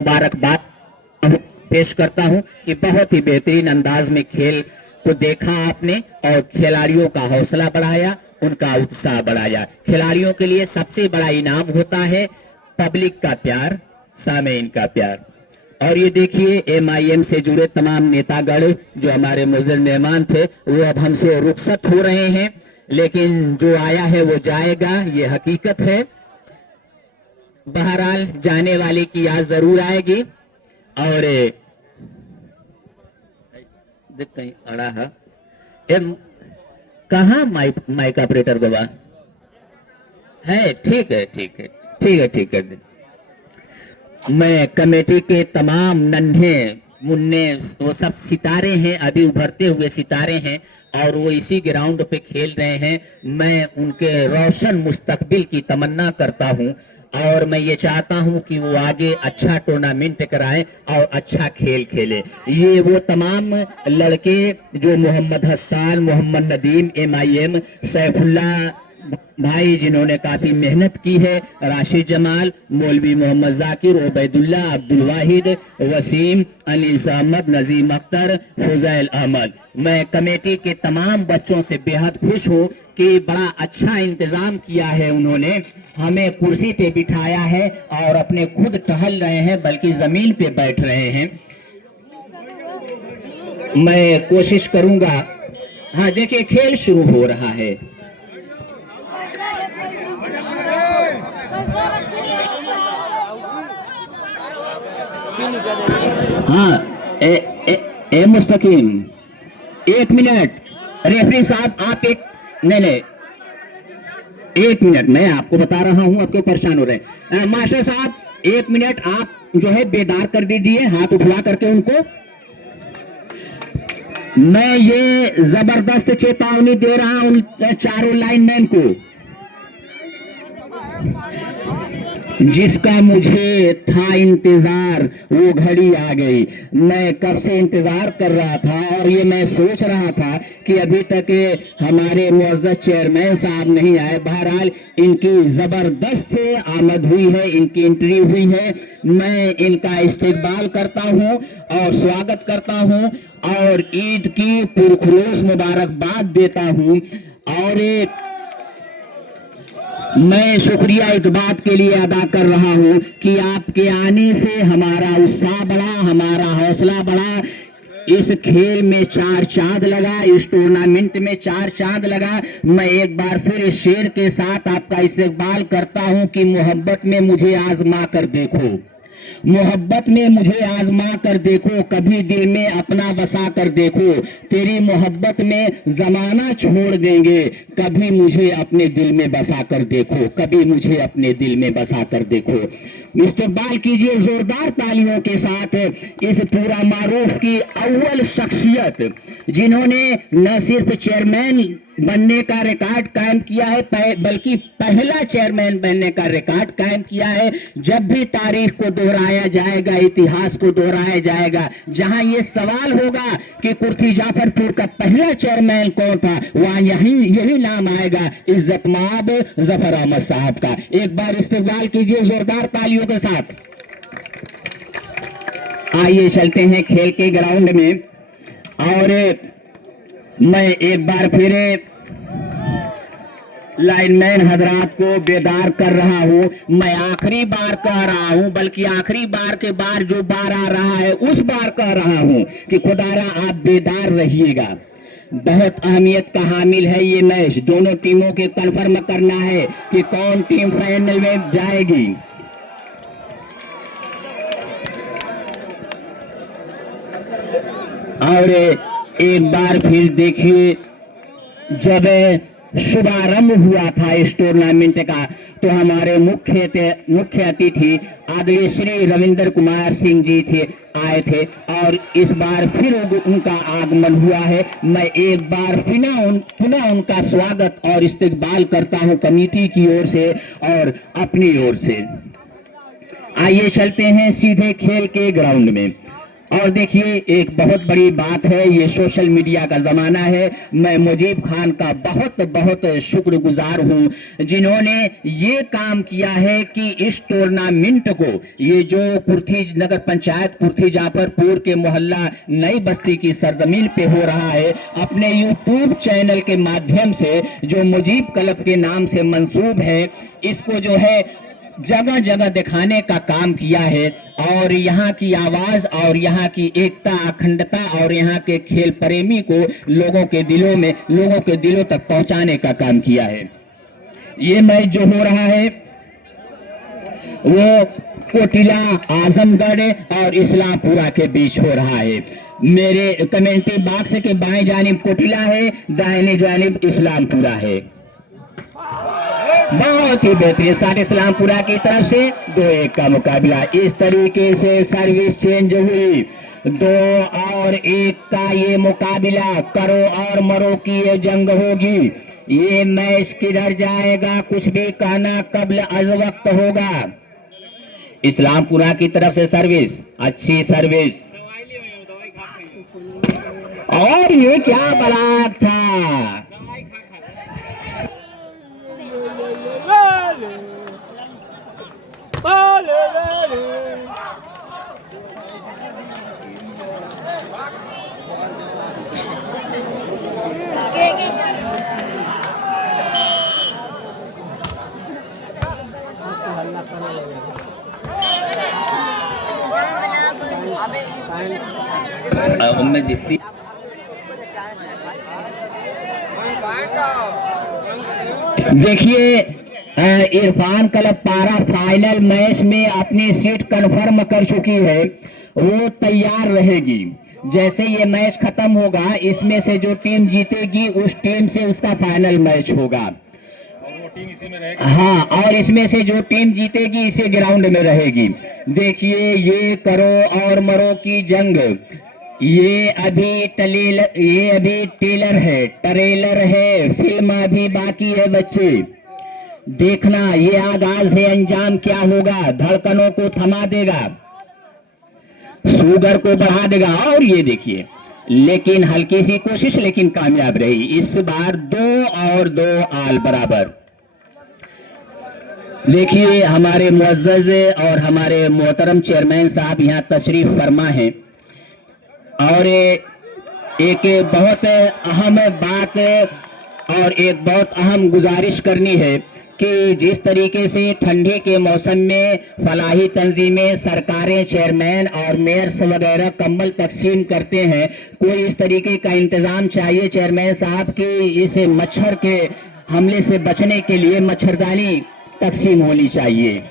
मुबारकबाद पेश करता हूं कि बहुत ही बेहतरीन अंदाज में खेल को देखा आपने और खिलाड़ियों का हौसला बढ़ाया, उनका उत्साह बढ़ाया। खिलाड़ियों के लिए सबसे बड़ा इनाम होता है पब्लिक का प्यार, सामीन का प्यार। और ये देखिए MIM से जुड़े तमाम नेतागण जो हमारे मुअज़्ज़ज़ मेहमान थे वो अब हमसे रुखसत हो रहे हैं, लेकिन जो आया है वो जाएगा, ये हकीकत है। बहरहाल जाने वाले की याद जरूर आएगी। और देख कहीं अड़ा है कहाँ माइक ऑपरेटर बाबा है? ठीक है ठीक है ठीक है ठीक है। मैं कमेटी के तमाम नन्हे मुन्ने वो सब सितारे हैं, अभी उभरते हुए सितारे हैं और वो इसी ग्राउंड पे खेल रहे हैं। मैं उनके रोशन मुस्तकबिल की तमन्ना करता हूं और मैं ये चाहता हूं कि वो आगे अच्छा टूर्नामेंट कराएं और अच्छा खेल खेले। ये वो तमाम लड़के जो मोहम्मद हसन, मोहम्मद नदीम, MIM, सैफुल्ला भाई जिन्होंने काफी मेहनत की है, राशिद जमाल, मौलवी मोहम्मद जाकिर, उबैदुल्ला, अब्दुल वाहिद, वसीम, अनीस अहमद, नजीम अख्तर, फुजैल अहमद। मैं कमेटी के तमाम बच्चों से बेहद खुश हूँ कि बड़ा अच्छा इंतजाम किया है उन्होंने, हमें कुर्सी पे बिठाया है और अपने खुद टहल रहे हैं बल्कि जमीन पे बैठ रहे हैं। मैं कोशिश करूंगा। हाँ देखिए खेल शुरू हो रहा है। हाँ ए मुस्तकीम, 1 मिनट। रेफरी साहब आप नहीं 1 मिनट, मैं आपको बता रहा हूं, आपको परेशान हो रहे हैं। मास्टर साहब 1 मिनट आप जो है बेदार कर दीजिए, हाथ उठवा करके उनको। मैं ये जबरदस्त चेतावनी दे रहा हूं उन चारों लाइनमैन को जिसका मुझे था इंतजार, वो घड़ी आ गई। मैं कब से इंतजार कर रहा था और ये मैं सोच रहा था कि अभी तक हमारे मुअज़्ज़ज़ चेयरमैन साहब नहीं आए। बहरहाल इनकी जबरदस्त आमद हुई है, इनकी एंट्री हुई है। मैं इनका इस्तकबाल करता हूं और स्वागत करता हूं और ईद की पुरखुरूस मुबारकबाद देता हूं। और मैं शुक्रिया इस बात के लिए अदा कर रहा हूं कि आपके आने से हमारा उत्साह बढ़ा, हमारा हौसला बढ़ा। इस खेल में 4 चांद लगा, इस टूर्नामेंट में 4 चांद लगा। मैं एक बार फिर इस शेर के साथ आपका इस्तकबाल करता हूं कि मोहब्बत में मुझे आजमा कर देखो, मोहब्बत में मुझे आजमा कर देखो, कभी दिल में अपना बसा कर देखो। तेरी मोहब्बत में जमाना छोड़ देंगे, कभी मुझे अपने दिल में बसा कर देखो, कभी मुझे अपने दिल में बसा कर देखो। इस्तकबाल कीजिए जोरदार तालियों के साथ इस पूरा मारूफ की अव्वल शख्सियत जिन्होंने न सिर्फ चेयरमैन बनने का रिकॉर्ड कायम किया है बल्कि पहला चेयरमैन बनने का रिकॉर्ड कायम किया है। जब भी तारीख को दोहराया जाएगा, इतिहास को दोहराया जाएगा, जहां ये सवाल होगा कि कुर्थी जाफरपुर का पहला चेयरमैन कौन था, वहां यही नाम आएगा, इज्जत माब जफर अहमद साहब का। एक बार इस्तकबाल कीजिए जोरदार तालियों के साथ। आइए चलते हैं खेल के ग्राउंड में और मैं एक बार फिर लाइनमैन हजरात को बेदार कर रहा हूं। मैं आखिरी बार कह रहा हूं, बल्कि आखिरी बार के बाद जो बार आ रहा है उस बार कह रहा हूं कि खुदारा आप बेदार रहिएगा। बहुत अहमियत का हामिल है ये मैच। दोनों टीमों के कंफर्म करना है कि कौन टीम फाइनल में जाएगी। और एक बार फिर देखिए, जब शुभारंभ हुआ था इस टूर्नामेंट का तो हमारे मुख्य अतिथि आदरणीय श्री रविंद्र कुमार सिंह जी आए थे और इस बार फिर उनका आगमन हुआ है। मैं एक बार पुनः उनका स्वागत और इस्तकबाल करता हूं कमेटी की ओर से और अपनी ओर से। आइए चलते हैं सीधे खेल के ग्राउंड में। और देखिए एक बहुत बड़ी बात है, ये सोशल मीडिया का जमाना है। मैं मुजीब खान का बहुत बहुत शुक्रगुजार हूं जिन्होंने ये काम किया है कि इस टूर्नामेंट को, ये जो कुर्थी नगर पंचायत कुर्थी जाफरपुर के मोहल्ला नई बस्ती की सरजमीन पे हो रहा है, अपने यूट्यूब चैनल के माध्यम से जो मुजीब क्लब के नाम से मंसूब है, इसको जो है जगह जगह दिखाने का काम किया है और यहाँ की आवाज और यहाँ की एकता, अखंडता और यहाँ के खेल प्रेमी को लोगों के दिलों तक पहुंचाने का काम किया है। ये मैच जो हो रहा है वो कोटिला, आजमगढ़ और इस्लामपुरा के बीच हो रहा है। मेरे कमेंट्री बॉक्स के बाएं जानिब कोटिला है, दाहिने जानिब इस्लामपुरा है। बहुत ही बेहतरीन साथ इस्लामपुरा की तरफ से 2-1 का मुकाबला। इस तरीके से सर्विस चेंज हुई, 2-1 का ये मुकाबला, करो और मरो की ये जंग होगी। ये मैच किधर जाएगा कुछ भी कहना कब्ल अज वक्त होगा। इस्लामपुरा की तरफ से सर्विस, अच्छी सर्विस, और ये क्या ब्लॉक था। मैं जीतती देखिए इरफान क्लब पारा फाइनल मैच में अपनी सीट कंफर्म कर चुकी है, वो तैयार रहेगी। जैसे ये मैच खत्म होगा, इसमें से जो टीम जीतेगी उस टीम से उसका फाइनल मैच होगा। हाँ, और इसमें से जो टीम जीतेगी इसे ग्राउंड में रहेगी। देखिए ये करो और मरो की जंग, ये अभी ट्रेलर है, फिल्म अभी बाकी है बच्चे। देखना ये आगाज है, अंजाम क्या होगा। धड़कनों को थमा देगा, शुगर को बढ़ा देगा। और ये देखिए, लेकिन हल्की सी कोशिश लेकिन कामयाब रही। इस बार 2 आल बराबर। देखिए हमारे मुअज़्ज़ज़ और हमारे मोहतरम चेयरमैन साहब यहाँ तशरीफ फरमा है और एक बहुत अहम बात और एक बहुत अहम गुजारिश करनी है कि जिस तरीके से ठंडी के मौसम में फलाही तंजीमें, सरकारें, चेयरमैन और मेयर्स वगैरह कंबल तकसीम करते हैं, कोई इस तरीके का इंतज़ाम चाहिए चेयरमैन साहब कि इस मच्छर के हमले से बचने के लिए मच्छरदानी तकसीम होनी चाहिए।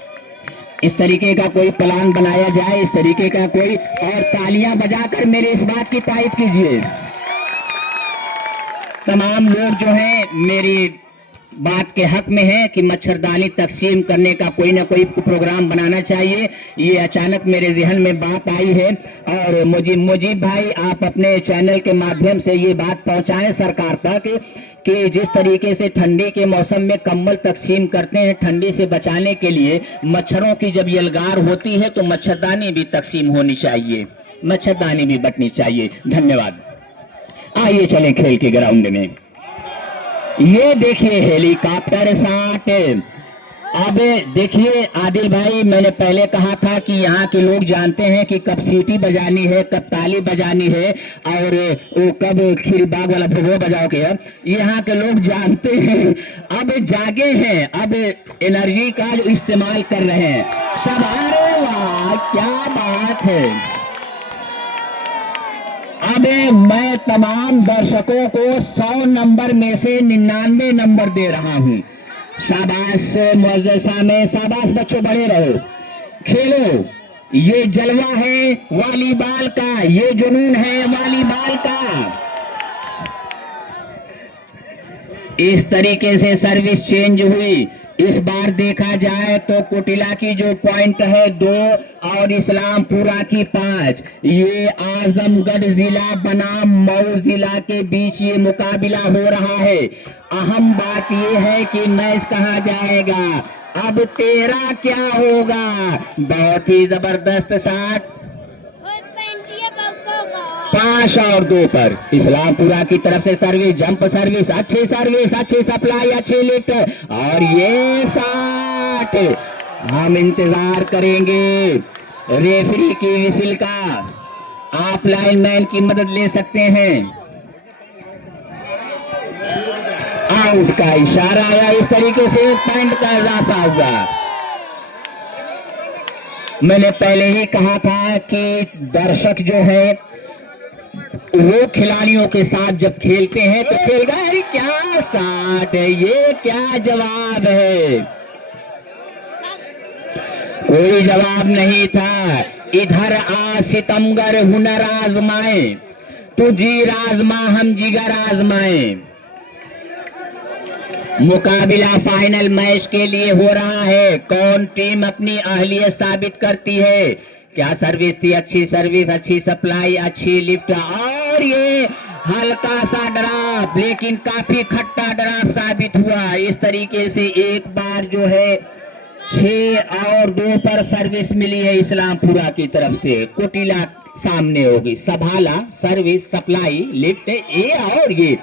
इस तरीके का कोई प्लान बनाया जाए, इस तरीके का कोई, और तालियां बजाकर मेरे इस बात की तायद कीजिए। तमाम लोग जो हैं मेरी बात के हक में है कि मच्छरदानी तकसीम करने का कोई ना कोई प्रोग्राम बनाना चाहिए। ये अचानक मेरे जहन में बात आई है और मुजीब भाई आप अपने चैनल के माध्यम से ये बात पहुंचाएं सरकार तक कि जिस तरीके से ठंडी के मौसम में कंबल तकसीम करते हैं ठंडी से बचाने के लिए, मच्छरों की जब यलगार होती है तो मच्छरदानी भी तकसीम होनी चाहिए, मच्छरदानी भी बंटनी चाहिए। धन्यवाद। आइए चलें खेल के ग्राउंड में। ये देखिए हेलीकॉप्टर शॉट। अब देखिए आदिल भाई, मैंने पहले कहा था कि यहाँ के लोग जानते हैं कि कब सीटी बजानी है, कब ताली बजानी है और कब खीरबाग वाला भगो बजाओगे। यहाँ के लोग जानते हैं, अब जागे हैं, अब एनर्जी का जो इस्तेमाल कर रहे हैं सब। अरे वाह क्या बात है। अब मैं तमाम दर्शकों को 100 नंबर में से 99 नंबर दे रहा हूं। शाबाश मुअज़्ज़ज़ा में, शाबाश बच्चों, बड़े रहो, खेलो। ये जलवा है वॉलीबॉल का, ये जुनून है वॉलीबॉल का। इस तरीके से सर्विस चेंज हुई। इस बार देखा जाए तो कोटिला की जो पॉइंट है 2 और इस्लामपुरा की 5। ये आजमगढ़ जिला बनाम मऊ जिला के बीच ये मुकाबला हो रहा है। अहम बात ये है कि मैच कहाँ जाएगा, अब तेरा क्या होगा। बहुत ही जबरदस्त शॉट। 5 और 2 पर इस्लामपुरा की तरफ से सर्विस, जंप सर्विस, अच्छी सप्लाई, अच्छी लिफ्ट और ये 60। हम इंतजार करेंगे रेफरी की विसिल का। आप लाइनमैन की मदद ले सकते हैं। आउट का इशारा आया। इस तरीके से 1 पॉइंट का इजाफा हुआ। मैंने पहले ही कहा था कि दर्शक जो है वो खिलाड़ियों के साथ जब खेलते हैं तो खेल गए। क्या शॉट है ये, क्या जवाब है, कोई जवाब नहीं था। इधर आ सितमगर हुनर आजमाए, तू जीर आजमा हम जिगर आजमाए। मुकाबला फाइनल मैच के लिए हो रहा है। कौन टीम अपनी अहलियत साबित करती है। क्या सर्विस थी, अच्छी सर्विस, अच्छी सप्लाई, अच्छी लिफ्ट और ये हल्का सा ड्राप, लेकिन काफी खट्टा ड्राप साबित हुआ। इस तरीके से एक बार जो है 6 और 2 पर सर्विस मिली है इस्लामपुरा की तरफ से। कोटिला सामने होगी, सभाला सर्विस, सप्लाई, लिफ्ट, ये और ये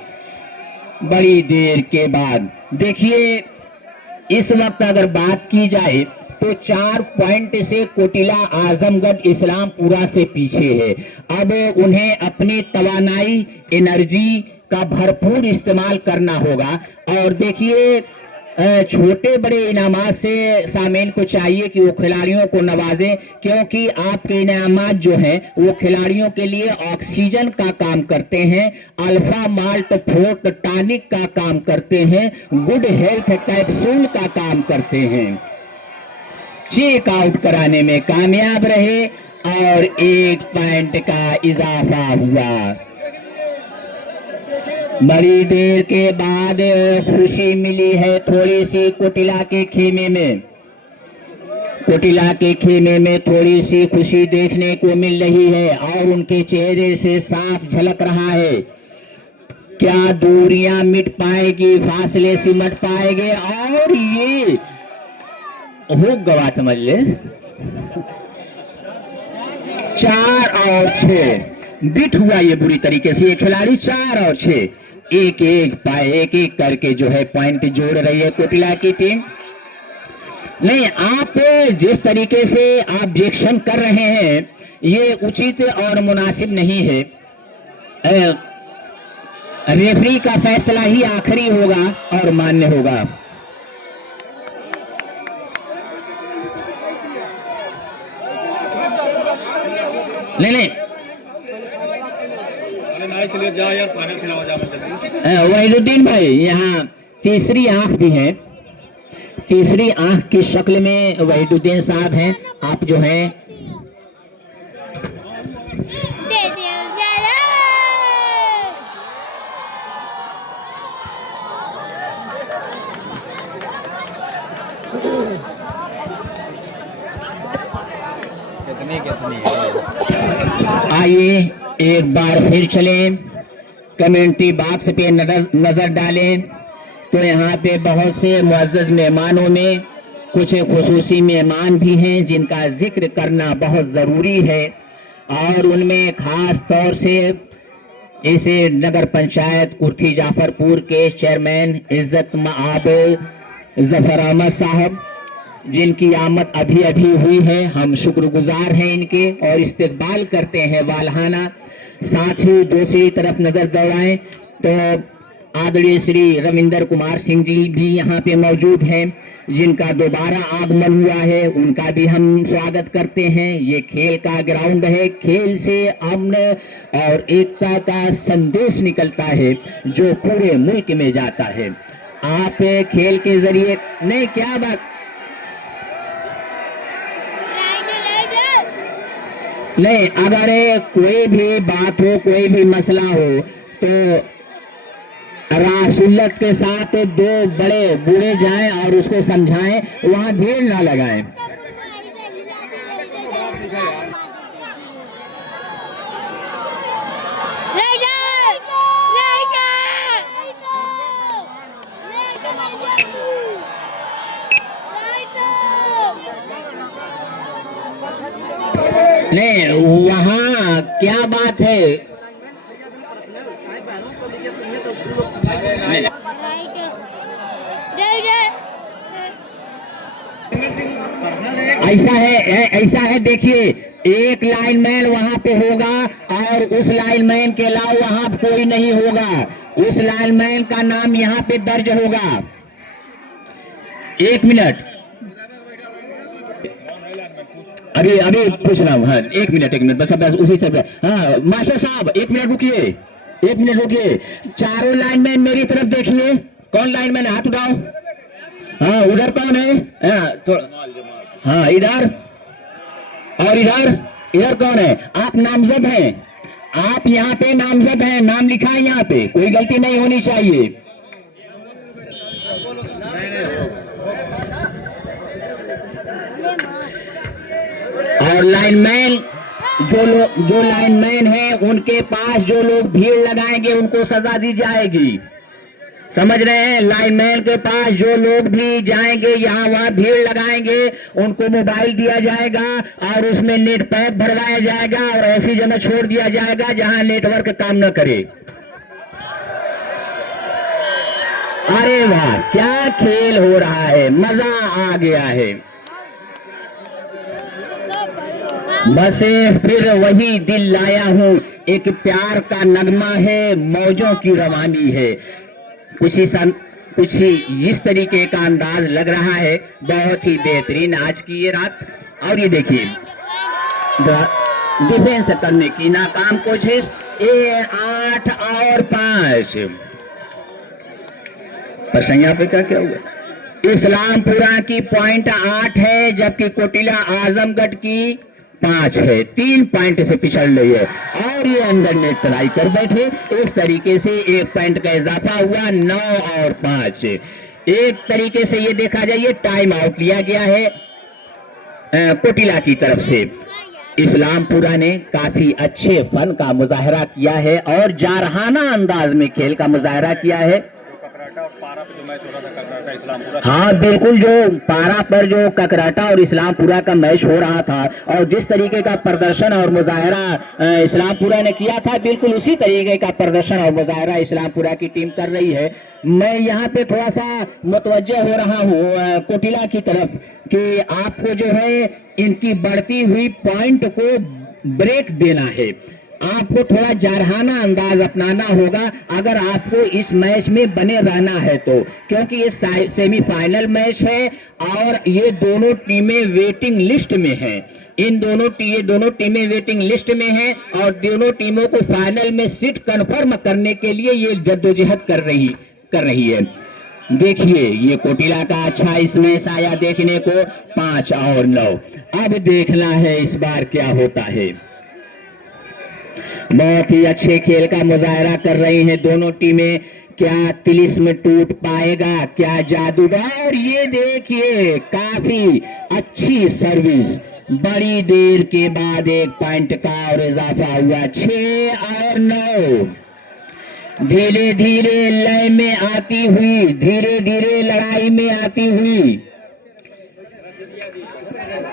बड़ी देर के बाद। देखिए इस वक्त अगर बात की जाए तो 4 पॉइंट से कोटिला आजमगढ़ इस्लामपुरा से पीछे है। अब उन्हें अपनी तवानाई, एनर्जी का भरपूर इस्तेमाल करना होगा। और देखिए छोटे बड़े इनामात से सामीन को चाहिए कि वो खिलाड़ियों को नवाजें, क्योंकि आपके इनामात जो हैं वो खिलाड़ियों के लिए ऑक्सीजन का काम करते हैं, अल्फा माल्ट फोर्ट टॉनिक का काम करते हैं, गुड हेल्थ कैप्सूल का काम करते हैं। चेक आउट कराने में कामयाब रहे और 1 पॉइंट का इजाफा हुआ। बड़ी देर के बाद खुशी मिली है थोड़ी सी कोटिला के खेमे में। कोटिला के खेमे में थोड़ी सी खुशी देखने को मिल रही है और उनके चेहरे से साफ झलक रहा है। क्या दूरियां मिट पाएगी, फासले सिमट पाएंगे और ये हो गवा समझ ले। 4 और 6 बिट हुआ ये बुरी तरीके से। ये खिलाड़ी 4 और 6 एक एक करके जो है पॉइंट जोड़ रही है कोटिला की टीम। नहीं, आप जिस तरीके से ऑब्जेक्शन कर रहे हैं ये उचित और मुनासिब नहीं है। रेफरी का फैसला ही आखिरी होगा और मान्य होगा। नहीं वहीदुद्दीन भाई, यहाँ तीसरी आंख भी है। तीसरी आंख की शक्ल में वहीदुद्दीन साहब हैं। आप जो हैं आइए एक बार फिर चलें, कम्युनिटी बॉक्स पे नजर डालें तो यहाँ पे बहुत से मुअज़्ज़ज़ मेहमानों में कुछ खुसूसी मेहमान भी हैं जिनका जिक्र करना बहुत ज़रूरी है। और उनमें खास तौर से इसे नगर पंचायत कुर्थी जाफरपुर के चेयरमैन इज्जत मआब जफर अहमद साहब, जिनकी आमद अभी अभी हुई है। हम शुक्रगुजार हैं इनके और इस्तकबाल करते हैं वालहाना। साथ ही दूसरी तरफ नजर दौड़ाएं तो आदरणीय श्री रविंदर कुमार सिंह जी भी यहाँ पे मौजूद हैं, जिनका दोबारा आगमन हुआ है। उनका भी हम स्वागत करते हैं। ये खेल का ग्राउंड है, खेल से अमन और एकता का संदेश निकलता है जो पूरे मुल्क में जाता है। आप खेल के जरिए नहीं, क्या बात नहीं, अगर कोई भी बात हो, कोई भी मसला हो तो रासुल्लत के साथ 2 बड़े बूढ़े जाएं और उसको समझाएं, वहां भीड़ ना लगाएं। नहीं, वहां क्या बात है, ऐसा है देखिए, एक लाइनमैन वहां पे होगा और उस लाइनमैन के अलावा वहां कोई नहीं होगा। उस लाइनमैन का नाम यहाँ पे दर्ज होगा। 1 मिनट, अभी अभी पूछ रहा हूँ। हाँ, 1 मिनट, 1 मिनट, बस उसी तरह। हाँ मास्टर साहब 1 मिनट रुकिए, 1 मिनट रुकिए। चारों लाइनमैन मेरी तरफ देखिए। कौन लाइनमैन है? हाथ उठाओ। हाँ उधर कौन है? हाँ इधर, और इधर कौन है? आप नामजद हैं, आप यहाँ पे नामजद हैं, नाम लिखा है यहाँ पे, कोई गलती नहीं होनी चाहिए। और लाइनमैन जो लाइनमैन है उनके पास जो लोग भीड़ लगाएंगे उनको सजा दी जाएगी। समझ रहे हैं? लाइनमैन के पास जो लोग भी जाएंगे, यहाँ वहां भीड़ लगाएंगे, उनको मोबाइल दिया जाएगा और उसमें नेट पैक भरवाया जाएगा और ऐसी जगह छोड़ दिया जाएगा जहां नेटवर्क काम न करे। अरे वाह, क्या खेल हो रहा है, मजा आ गया है। बस फिर वही दिल लाया हूँ, एक प्यार का नगमा है, मौजों की रवानी है। कुछ ही इस तरीके का अंदाज लग रहा है। बहुत ही बेहतरीन आज की ये रात। और ये देखिए, डिफेंस करने की नाकाम कोशिश। 8 और 5 पर पे क्या हुआ? इस्लामपुरा की पॉइंट 8 है, जबकि कोटिला आजमगढ़ की 5 है। 3 पॉइंट से पिछड़ रही है और ये अंदर नेट ट्राई कर बैठे। इस तरीके से 1 पॉइंट का इजाफा हुआ। 9 और 5। एक तरीके से ये देखा जाए, टाइम आउट लिया गया है कोटिला की तरफ से। इस्लामपुरा ने काफी अच्छे फन का मुजाहरा किया है और जारहाना अंदाज में खेल का मुजाहरा किया है। हाँ बिल्कुल, जो पारा पर जो ककराटा और इस्लामपुरा का मैच हो रहा था और जिस तरीके का प्रदर्शन और मुजाहरा इस्लामपुरा ने किया था, बिल्कुल उसी तरीके का प्रदर्शन और मुजाहरा इस्लामपुरा की टीम कर रही है। मैं यहाँ पे थोड़ा सा मुतवज्जह हो रहा हूँ कोटिला की तरफ कि आपको जो है इनकी बढ़ती हुई पॉइंट को ब्रेक देना है, आपको थोड़ा जारहाना अंदाज अपनाना होगा अगर आपको इस मैच में बने रहना है तो, क्योंकि ये सेमीफाइनल मैच है और ये दोनों टीमें वेटिंग लिस्ट में हैं। ये दोनों टीमें वेटिंग लिस्ट में हैं और दोनों टीमों को फाइनल में सीट कंफर्म करने के लिए ये जद्दोजहद कर रही है। देखिए, ये कोटिला का अच्छा इस मैच आया देखने को। 5 और 9। अब देखना है इस बार क्या होता है। बहुत ही अच्छे खेल का मुजाहरा कर रही हैं दोनों टीमें। क्या तिलिस्म टूट पाएगा, क्या जादूगर? ये देखिए, काफी अच्छी सर्विस, बड़ी देर के बाद 1 पॉइंट का और इजाफा हुआ। 6 और 9। धीरे धीरे लय में आती हुई, धीरे धीरे लड़ाई में आती हुई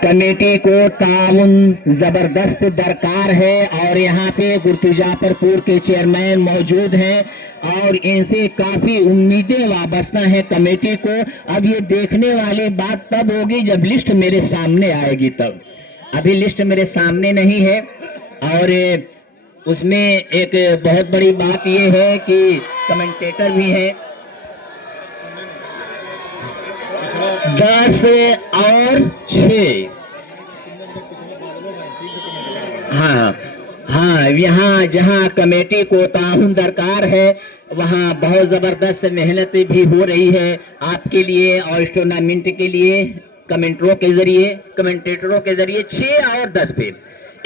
कमेटी को ताउन जबरदस्त दरकार है और यहाँ पे गुर्तुजाफरपुर के चेयरमैन मौजूद हैं और इनसे काफी उम्मीदें वाबस्ता हैं कमेटी को। अब ये देखने वाली बात तब होगी जब लिस्ट मेरे सामने आएगी तब। अभी लिस्ट मेरे सामने नहीं है और उसमें एक बहुत बड़ी बात ये है कि कमेंटेटर भी है। 10 और 6। हाँ, यहाँ जहाँ कमेटी को ताउन दरकार है वहाँ बहुत जबरदस्त मेहनत भी हो रही है आपके लिए और इस टूर्नामेंट के लिए कमेंटेटरों के जरिए। 6 और 10 पे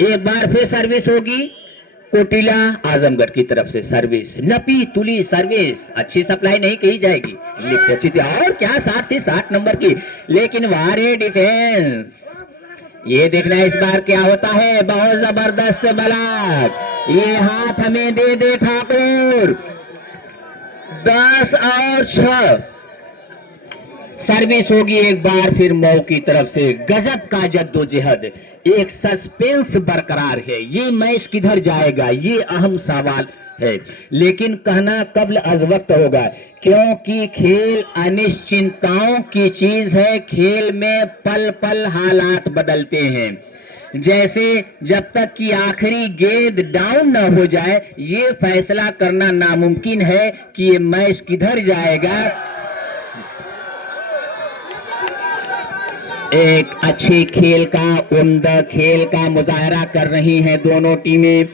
एक बार फिर सर्विस होगी कोटिला आजमगढ़ की तरफ से। सर्विस नपी तुली सर्विस, अच्छी सप्लाई नहीं की जाएगी, लिफ्ट अच्छी थी और क्या 60 नंबर की, लेकिन वारे डिफेंस। ये देखना इस बार क्या होता है। बहुत जबरदस्त बलाक, ये हाथ हमें दे ठाकुर। 10 और 6 सर्विस होगी एक बार फिर मऊ की तरफ से। गजब का जद्दोजहद, एक सस्पेंस बरकरार है। ये मैच किधर जाएगा, ये अहम सवाल है, लेकिन कहना कब्ल अज वक्त होगा, क्योंकि खेल अनिश्चितताओं की चीज है। खेल में पल पल हालात बदलते हैं। जैसे जब तक कि आखिरी गेंद डाउन न हो जाए, ये फैसला करना नामुमकिन है कि ये मैच किधर जाएगा। एक अच्छे खेल का, उम्दा खेल का मुजाहरा कर रही हैं दोनों टीमें।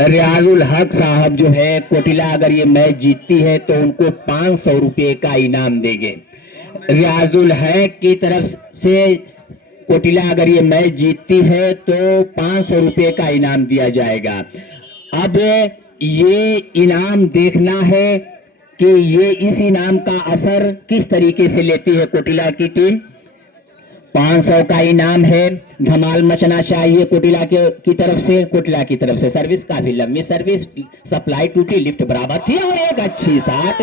रियाजुल हक साहब जो है कोटिला, अगर ये मैच जीतती है तो उनको 500 रुपए का इनाम देंगे। रियाजुल हक की तरफ से कोटिला अगर ये मैच जीतती है तो 500 रुपए का इनाम दिया जाएगा। अब ये इनाम देखना है कि ये इस इनाम का असर किस तरीके से लेती है कोटिला की टीम। 500 का इनाम है, धमाल मचना चाहिए कोटिला की तरफ से। कोटिला की तरफ से सर्विस, काफी लंबी सर्विस, सप्लाई टूटी, लिफ्ट बराबर थी और एक अच्छी शॉट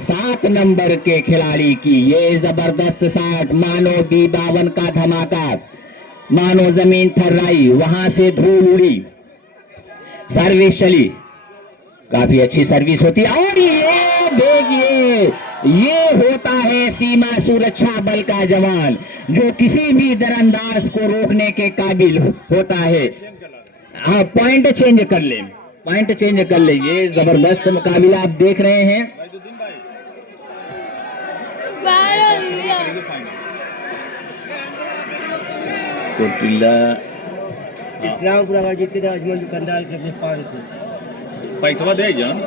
7 नंबर के खिलाड़ी की। ये जबरदस्त शॉट, मानो B52 का धमाका, मानो जमीन थर्राई, वहां से धूल उड़ी, सर्विस चली, काफी अच्छी सर्विस होती है। और ये देखिए, ये होता है सीमा सुरक्षा बल का जवान, जो किसी भी दरअंदाज को रोकने के काबिल होता है। हाँ, पॉइंट चेंज कर ले, पॉइंट चेंज कर ले। ये जबरदस्त मुकाबला आप देख रहे हैं। कोटिला इस्लामपुरा जीते थे अजमल दुकानदार के 5 से पैसा दे जान,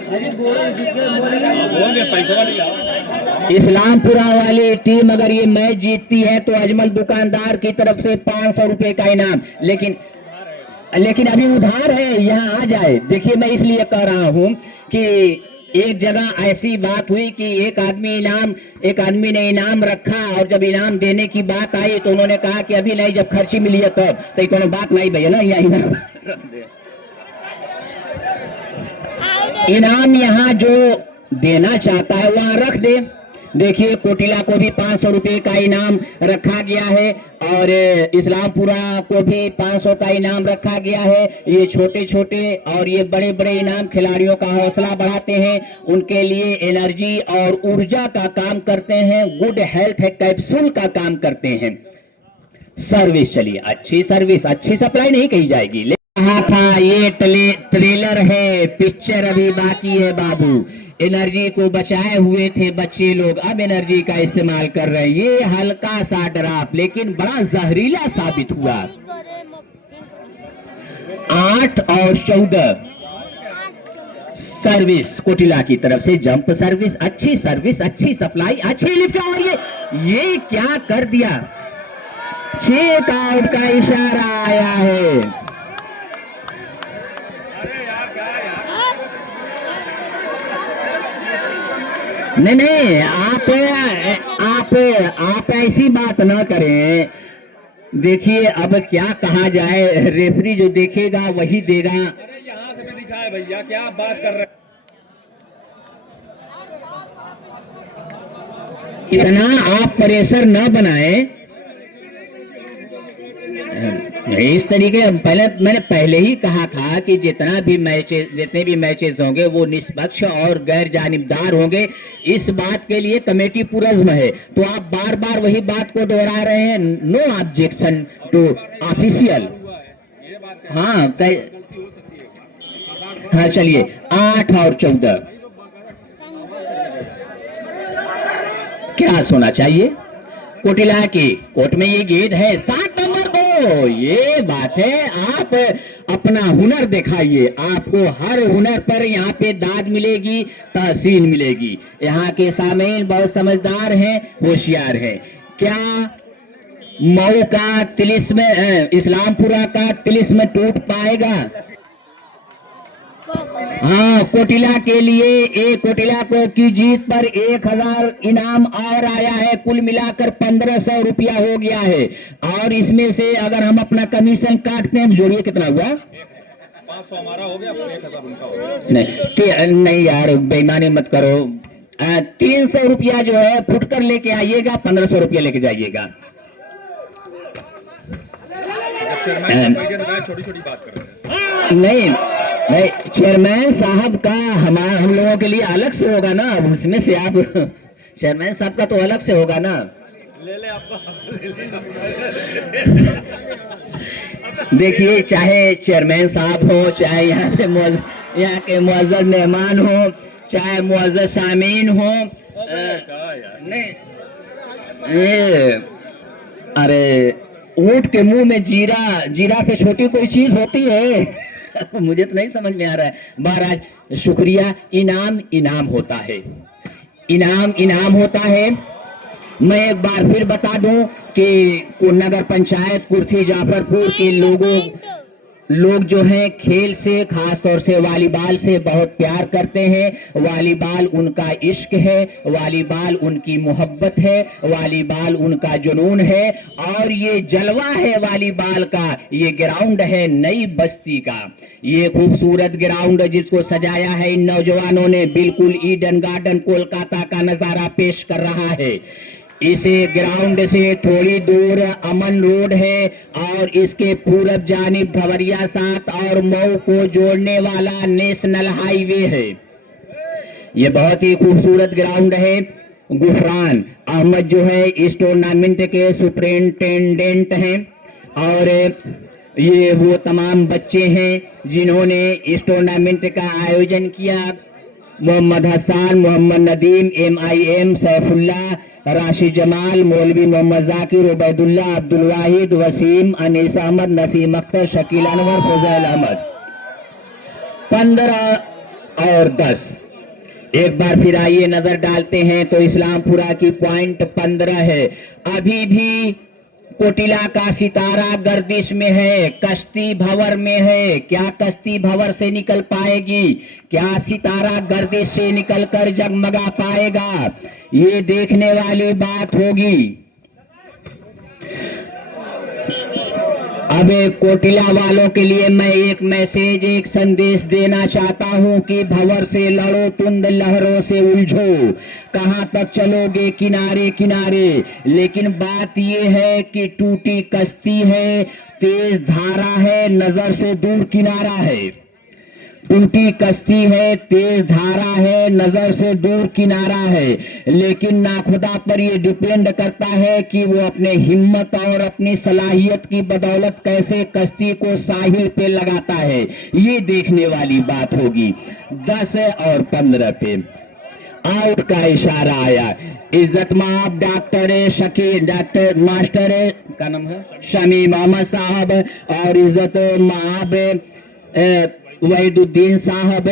इस्लामपुरा वाली टीम अगर ये मैच जीतती है तो अजमल दुकानदार की तरफ से 500 रुपए का इनाम। लेकिन अभी उधार है, यहाँ आ जाए। देखिए, मैं इसलिए कह रहा हूं कि एक जगह ऐसी बात हुई कि एक आदमी ने इनाम रखा, और जब इनाम देने की बात आई तो उन्होंने कहा कि अभी नहीं, जब खर्ची मिली है तब। तो कोनो बात नहीं भैया ना, यह इनाम रख दे। इनाम यहाँ जो देना चाहता है वहां रख दे। देखिए, कोटिला को भी 500 रुपए का इनाम रखा गया है और इस्लामपुरा को भी 500 का इनाम रखा गया है। ये छोटे छोटे और ये बड़े बड़े इनाम खिलाड़ियों का हौसला बढ़ाते हैं, उनके लिए एनर्जी और ऊर्जा का काम करते हैं, गुड हेल्थ कैप्सूल का काम करते हैं। सर्विस चलिए, अच्छी सर्विस, अच्छी सप्लाई नहीं कही जाएगी। कहा था ये ट्रेलर है, पिक्चर अभी बाकी है बाबू। एनर्जी को बचाए हुए थे बच्चे लोग, अब एनर्जी का इस्तेमाल कर रहे हैं। ये हल्का सा ड्रॉप लेकिन बड़ा जहरीला साबित हुआ। 8 और 14 सर्विस कोटिला की तरफ से, जंप सर्विस, अच्छी सर्विस, अच्छी सप्लाई, अच्छी लिफ्ट। और ये क्या कर दिया, चेक आउट का इशारा आया है। नहीं, आप ऐसी बात ना करें। देखिए, अब क्या कहा जाए, रेफरी जो देखेगा वही देगा। अरे यहाँ से भी दिखाए भैया, क्या बात कर रहे हैं। इतना आप प्रेशर न बनाए। इस तरीके मैंने पहले ही कहा था कि जितने भी मैचेस होंगे वो निष्पक्ष और गैर जानिबदार होंगे। इस बात के लिए कमेटी पुरज़्म है। तो आप बार बार वही बात को दोहरा रहे हैं। No objection to official. हाँ, चलिए, 8 और 14 क्या होना चाहिए। कोटिला की कोर्ट में ये गेंद है 7 नंबर को। ये बात है, आप अपना हुनर दिखाइए, आपको हर हुनर पर यहाँ पे दाद मिलेगी, तहसीन मिलेगी। यहाँ के सामीन बहुत समझदार हैं, होशियार हैं। क्या मऊ का तिलिस्म, इस्लामपुरा का तिलिस्म टूट पाएगा? हाँ, कोटिला के लिए कोटिला को की जीत पर 1000 इनाम और आया है। कुल मिलाकर 1500 रुपया हो गया है। और इसमें से अगर हम अपना कमीशन काटते हैं, जोड़िए कितना हुआ? 500 हमारा हो गया, 1000 उनका हो गया। नहीं यार, बेईमानी मत करो। 300 रुपया जो है फुटकर लेके आइएगा, 1500 रुपया लेके जाइएगा। छोटी छोटी बात कर रहे हैं। नहीं नहीं, चेयरमैन साहब का हम लोगों के लिए अलग से होगा ना, उसमें से आप चेयरमैन साहब का तो अलग से होगा ना। ले ले आपको। देखिए, चाहे चेयरमैन साहब हो, चाहे यहाँ के मुअज़्ज़ज़ मेहमान हो, चाहे मुअज़्ज़ज़ सामीन हो, नहीं अरे ऊंट के मुंह में जीरा से छोटी कोई चीज होती है? मुझे तो नहीं समझ में आ रहा है। महाराज शुक्रिया, इनाम होता है, इनाम होता है। मैं एक बार फिर बता दूं कि नगर पंचायत कुर्थी जाफरपुर के लोग जो हैं खेल से, खास तौर से वॉलीबॉल से बहुत प्यार करते हैं। वॉलीबॉल उनका इश्क है, वॉलीबॉल उनकी मोहब्बत है, वॉलीबॉल उनका जुनून है। और ये जलवा है वॉलीबॉल का, ये ग्राउंड है नई बस्ती का। ये खूबसूरत ग्राउंड जिसको सजाया है इन नौजवानों ने, बिल्कुल ईडन गार्डन कोलकाता का नजारा पेश कर रहा है। इस ग्राउंड से थोड़ी दूर अमन रोड है और इसके पूरब जानिब धवरिया 7 और मऊ को जोड़ने वाला नेशनल हाईवे है। ये बहुत ही खूबसूरत ग्राउंड है। गुफरान अहमद जो है इस टूर्नामेंट के सुपरिंटेंडेंट हैं और ये वो तमाम बच्चे हैं जिन्होंने इस टूर्नामेंट का आयोजन किया। मोहम्मद हसन, मोहम्मद नदीम, MIM, सैफुल्लाह, राशिद जमाल, मौलवी मोहम्मद जाकिर, उबैदुल्ला, अब्दुल वाहिद, वसीम, अनीस अहमद, नसीम अख्तर, शकील अनवर, फुजैल अहमद। 15 और 10। एक बार फिर आइए नजर डालते हैं तो इस्लामपुरा की पॉइंट 15 है। अभी भी कोटिला का सितारा गर्दिश में है, कश्ती भंवर में है। क्या कश्ती भंवर से निकल पाएगी? क्या सितारा गर्दिश से निकलकर जगमगा पाएगा? ये देखने वाली बात होगी। अब कोटिला वालों के लिए मैं एक मैसेज, एक संदेश देना चाहता हूं कि भंवर से लड़ो, तुंद लहरों से उलझो, कहां तक चलोगे किनारे किनारे। लेकिन बात यह है कि टूटी कश्ती है, तेज धारा है, नजर से दूर किनारा है। टूटी कश्ती है, तेज धारा है, नजर से दूर किनारा है। लेकिन नाखुदा पर यह डिपेंड करता है कि वो अपने हिम्मत और अपनी सलाहियत की बदौलत कैसे कश्ती को साहिल पे लगाता है, ये देखने वाली बात होगी। 10 और 15 पे आउट का इशारा आया। इज्जत माब डॉक्टर शकील, डॉक्टर मास्टर का नाम है शमीम अहमद साहब और इज्जत माब वहीदुद्दीन साहब,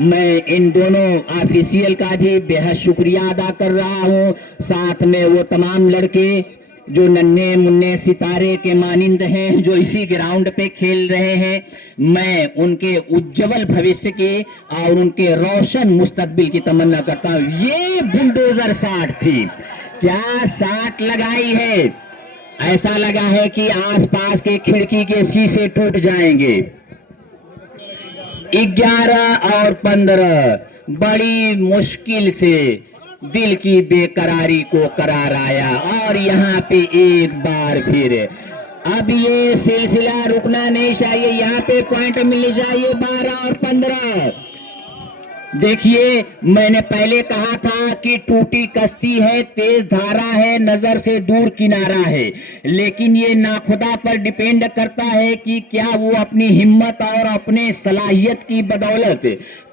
मैं इन दोनों ऑफिशियल का भी बेहद शुक्रिया अदा कर रहा हूं। साथ में वो तमाम लड़के जो नन्हे मुन्ने सितारे के मानिंद हैं, जो इसी ग्राउंड पे खेल रहे हैं, मैं उनके उज्जवल भविष्य की और उनके रोशन मुस्तकबिल की तमन्ना करता हूं। ये बुलडोजर शॉट थी, क्या शॉट लगाई है! ऐसा लगा है कि आसपास के खिड़की के शीशे टूट जाएंगे। 11 और 15 बड़ी मुश्किल से दिल की बेकरारी को करार आया और यहाँ पे एक बार फिर अब ये सिलसिला रुकना नहीं चाहिए, यहाँ पे पॉइंट मिल जाइए। 12 और 15। देखिए, मैंने पहले कहा था कि टूटी कश्ती है, तेज धारा है, नजर से दूर किनारा है। लेकिन ये नाखुदा पर डिपेंड करता है कि क्या वो अपनी हिम्मत और अपने सलाहियत की बदौलत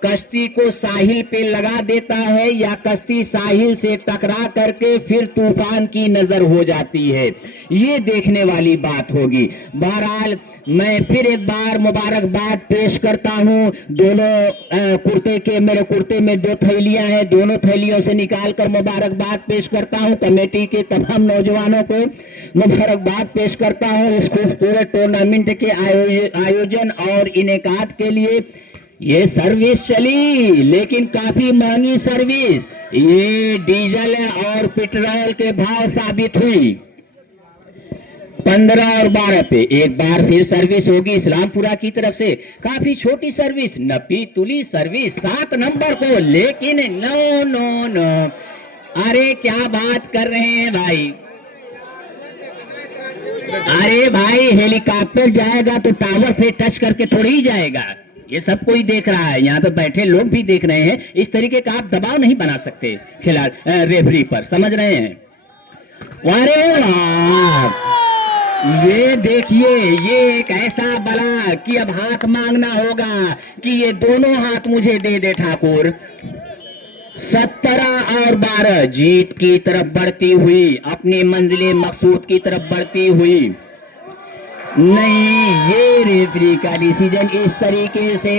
कश्ती को साहिल पे लगा देता है या कश्ती साहिल से टकरा करके फिर तूफान की नजर हो जाती है। ये देखने वाली बात होगी। बहरहाल मैं फिर एक बार मुबारकबाद पेश करता हूं। दोनों कुर्ते के, मेरे कुर्ते में 2 थैलियां हैं, दोनों थैलियों से निकालकर मुबारकबाद पेश करता हूं। कमेटी के तमाम नौजवानों को मुबारकबाद पेश करता हूं इस खूबसूरत टूर्नामेंट के आयोजन और इनेकाद के लिए। ये सर्विस चली, लेकिन काफी महंगी सर्विस। ये डीजल और पेट्रोल के भाव साबित हुई। 15 और 12 पे एक बार फिर सर्विस होगी इस्लामपुरा की तरफ से। काफी छोटी सर्विस, नपी तुली सर्विस 7 नंबर को, लेकिन नो नो नो, अरे क्या बात कर रहे हैं भाई। अरे भाई हेलीकॉप्टर जाएगा तो टावर से टच करके थोड़ी ही जाएगा, ये सब कोई देख रहा है, यहाँ पे बैठे लोग भी देख रहे हैं। इस तरीके का आप दबाव नहीं बना सकते खिलाड़ी रेफरी पर, समझ रहे हैं। अरे वाह, ये देखिए, ये एक ऐसा बला कि अब हाथ मांगना होगा कि ये दोनों हाथ मुझे दे दे ठाकुर। 17 और 12 जीत की तरफ बढ़ती हुई, अपनी मंजिले मकसूद की तरफ बढ़ती हुई। नहीं, ये रेफरी का डिसीजन इस तरीके से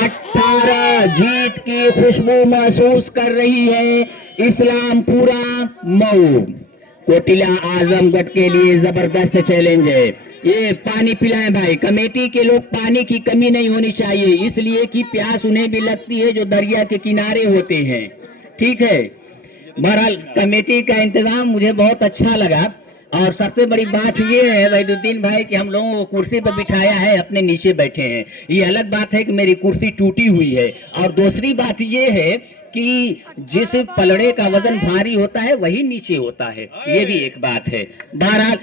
18 जीत की खुशबू महसूस कर रही है इस्लामपुरा मऊ। कोटिला आजमगढ़ के लिए जबरदस्त चैलेंज है। ये पानी पिलाएं भाई, कमेटी के लोग, पानी की कमी नहीं होनी चाहिए, इसलिए कि प्यास उन्हें भी लगती है जो दरिया के किनारे होते हैं, ठीक है। बहरहाल कमेटी का इंतजाम मुझे बहुत अच्छा लगा। और सबसे बड़ी बात ये है वहीदुद्दीन भाई कि हम लोगों को कुर्सी पर बिठाया है, अपने नीचे बैठे हैं। ये अलग बात है कि मेरी कुर्सी टूटी हुई है, और दूसरी बात ये है कि जिस पलड़े का वजन भारी होता है वही नीचे होता है, ये भी एक बात है। बहरहाल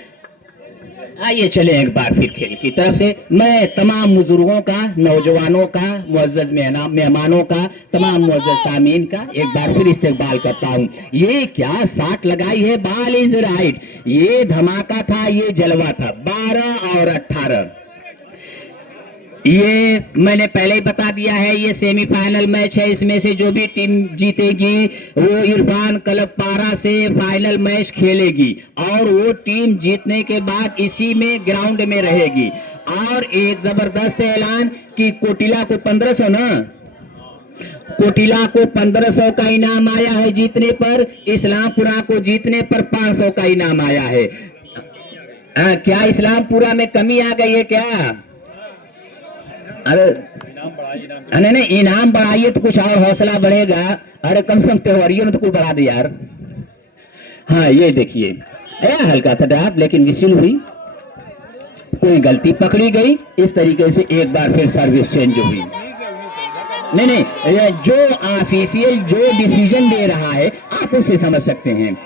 आइए चले एक बार फिर खेल की तरफ से। मैं तमाम बुजुर्गों का, नौजवानों का, मुअज़्ज़ज़ मेहमानों का, तमाम मुअज़्ज़ज़ सामीन का एक बार फिर इस्तकबाल करता हूं। ये क्या साट लगाई है, बाल इज राइट, ये धमाका था, ये जलवा था। 12 और 18 ये मैंने पहले ही बता दिया है, ये सेमीफाइनल मैच है। इसमें से जो भी टीम जीतेगी वो इरफान क्लब पारा से फाइनल मैच खेलेगी, और वो टीम जीतने के बाद इसी में ग्राउंड में रहेगी। और एक जबरदस्त ऐलान कि कोटिला को 1500 ना, कोटिला को 1500 का इनाम आया है जीतने पर, इस्लामपुरा को जीतने पर 500 का इनाम आया है। क्या इस्लामपुरा में कमी आ गई है क्या? अरे नहीं, इनाम बढ़ाइए तो कुछ और हौसला बढ़ेगा। अरे कम से कम त्योहारियों में तो कोई बढ़ा दे यार। हाँ ये देखिए, हल्का था ड्राप, लेकिन विसिल हुई, कोई गलती पकड़ी गई। इस तरीके से एक बार फिर सर्विस चेंज हुई। नहीं, जो ऑफिशियल जो डिसीजन दे रहा है आप उसे समझ सकते हैं।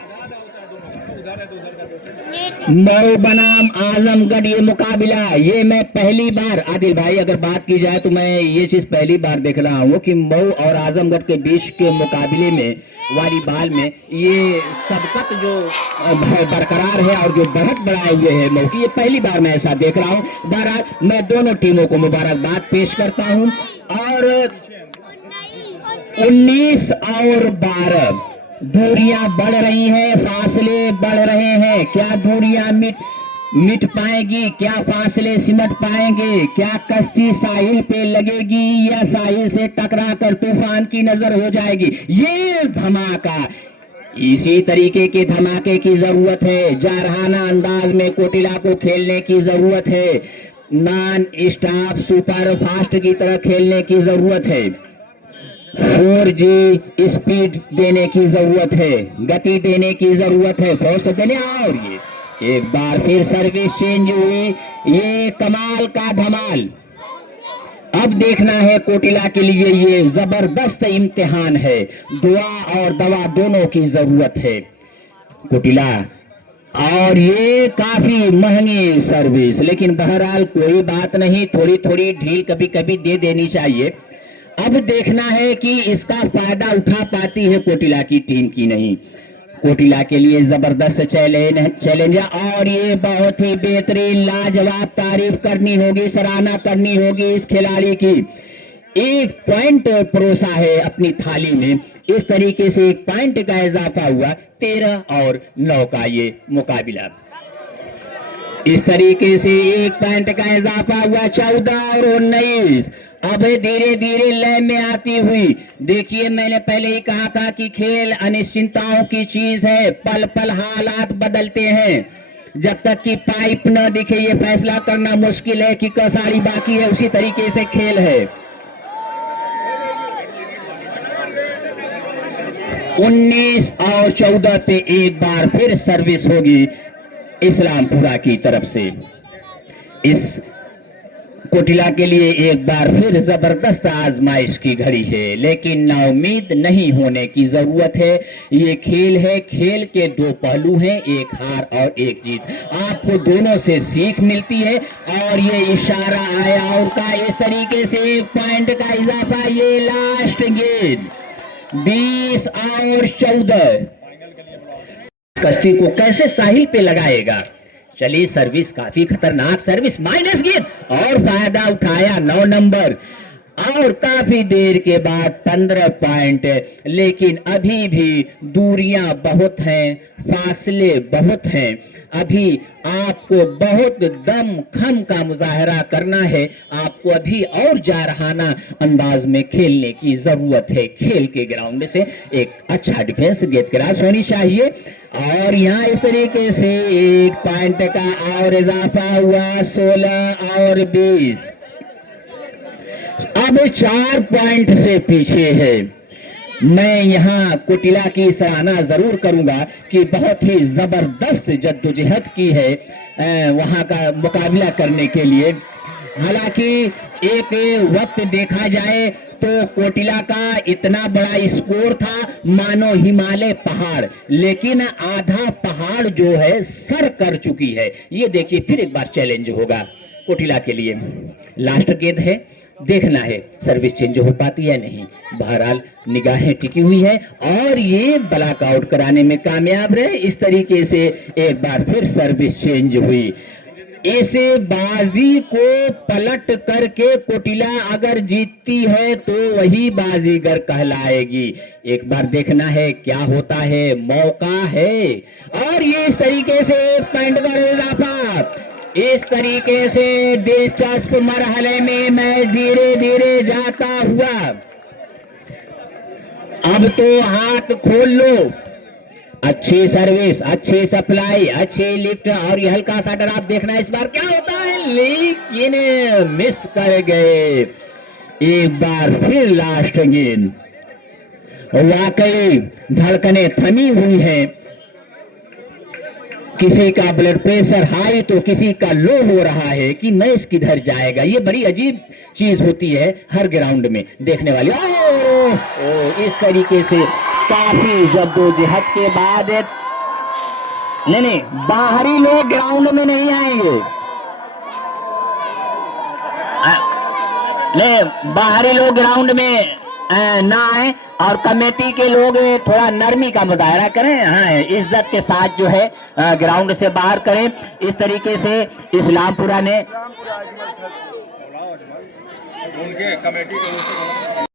मऊ बनाम आजमगढ़ ये मुकाबला, ये मैं पहली बार, आदिल भाई अगर बात की जाए तो मैं ये चीज पहली बार देख रहा हूँ कि मऊ और आजमगढ़ के बीच के मुकाबले में, वॉलीबॉल में, ये सबकत जो बरकरार है और जो बढ़त बढ़ाए हुए है मऊ की, ये पहली बार मैं ऐसा देख रहा हूँ। बहरहाल मैं दोनों टीमों को मुबारकबाद पेश करता हूँ। और 19 और 12 दूरियां बढ़ रही हैं, फासले बढ़ रहे हैं। क्या दूरियां मिट पाएगी, क्या फासले सिमट पाएंगे, क्या कश्ती साहिल पे लगेगी या साहिल से टकरा कर तूफान की नजर हो जाएगी? ये धमाका, इसी तरीके के धमाके की जरूरत है। जारहाना अंदाज में कोटिला को खेलने की जरूरत है, नॉन स्टॉप सुपर फास्ट की तरह खेलने की जरूरत है। 4G स्पीड देने की जरूरत है, गति देने की जरूरत है, फोर्स देने। और ये एक बार फिर सर्विस चेंज हुई, ये कमाल का धमाल। अब देखना है कोटिला के लिए, ये जबरदस्त इम्तिहान है। दुआ और दवा दोनों की जरूरत है कोटिला। और ये काफी महंगी सर्विस, लेकिन बहरहाल कोई बात नहीं, थोड़ी थोड़ी ढील कभी कभी दे देनी चाहिए। अब देखना है कि इसका फायदा उठा पाती है कोटिला की टीम की नहीं। कोटिला के लिए जबरदस्त चैलेंज है, और ये बहुत ही बेहतरीन, लाजवाब, तारीफ करनी होगी, सराहना करनी होगी इस खिलाड़ी की। 1 पॉइंट परोसा है अपनी थाली में, इस तरीके से 1 पॉइंट का इजाफा हुआ। 13 और 9 का ये मुकाबला, इस तरीके से 1 पॉइंट का इजाफा हुआ। 14 और 19 अब धीरे धीरे लय में आती हुई। देखिए मैंने पहले ही कहा था कि खेल अनिश्चितताओं की चीज है, पल पल हालात बदलते हैं। जब तक कि पाइप न दिखे ये फैसला करना मुश्किल है कि कसारी बाकी है, उसी तरीके से खेल है। 19 और 14 पे एक बार फिर सर्विस होगी। इस्लामपुरा की तरफ से। इस कोटिला के लिए एक बार फिर जबरदस्त आजमाइश की घड़ी है, लेकिन नाउमीद नहीं होने की जरूरत है। ये खेल है, खेल के दो पहलू हैं, एक हार और एक जीत। आपको दोनों से सीख मिलती है। और ये इशारा आया और का इस तरीके से 1 पॉइंट का इजाफा। ये लास्ट गेंद 20 और 14 कश्ती को कैसे साहिल पे लगाएगा। चलिए, सर्विस काफी खतरनाक सर्विस, माइनस गेंद और फायदा उठाया 9 नंबर। और काफी देर के बाद 15 पॉइंट, लेकिन अभी भी दूरियां बहुत हैं, फासले बहुत हैं। अभी आपको बहुत दम खम का मुजाहरा करना है। आपको अभी और जारहाना अंदाज में खेलने की जरूरत है। खेल के ग्राउंड से एक अच्छा डिफेंस, गेंद क्रॉस होनी चाहिए। और यहाँ इस तरीके से 1 पॉइंट का और इजाफा हुआ, 16 और 20। अब 4 पॉइंट से पीछे है। मैं यहाँ कोटिला की सराहना जरूर करूंगा कि बहुत ही जबरदस्त जद्दोजहद की है वहां का मुकाबला करने के लिए। हालांकि एक वक्त देखा जाए तो कोटिला का इतना बड़ा स्कोर था मानो हिमालय पहाड़, लेकिन आधा पहाड़ जो है सर कर चुकी है। ये देखिए, फिर एक बार चैलेंज होगा कोटिला के लिए। लास्ट गेंद है, देखना है सर्विस चेंज हो पाती है नहीं। बहरहाल निगाहें टिकी हुई है और ये ब्लॉक आउट कराने में कामयाब रहे। इस तरीके से एक बार फिर सर्विस चेंज हुई। ऐसे बाजी को पलट करके कोटिला अगर जीतती है तो वही बाजीगर कहलाएगी। एक बार देखना है क्या होता है, मौका है। और ये इस तरीके से 1 पॉइंट का इजाफा। इस तरीके से दिलचस्प मरहले में मैच धीरे धीरे जाता हुआ। अब तो हाथ खोल लो। अच्छी सर्विस, अच्छी सप्लाई, अच्छी लिफ्ट और ये हल्का सा ड्रॉप। देखना इस बार क्या होता है, लेकिन मिस कर गए। एक बार फिर लास्ट गेंद। वाकई धड़कनें थमी हुई हैं। किसी का ब्लड प्रेशर हाई तो किसी का लो हो रहा है कि मैच किधर जाएगा। ये बड़ी अजीब चीज होती है हर ग्राउंड में देखने वाली। इस तरीके से काफी जद्दोजहद के बाद नहीं, बाहरी लोग ग्राउंड में नहीं आएंगे। नहीं, बाहरी लोग ग्राउंड में ना आए और कमेटी के लोग थोड़ा नरमी का मुजाहरा करें। हाँ, इज्जत के साथ जो है ग्राउंड से बाहर करें। इस तरीके से इस्लामपुरा ने उनके कमेटी के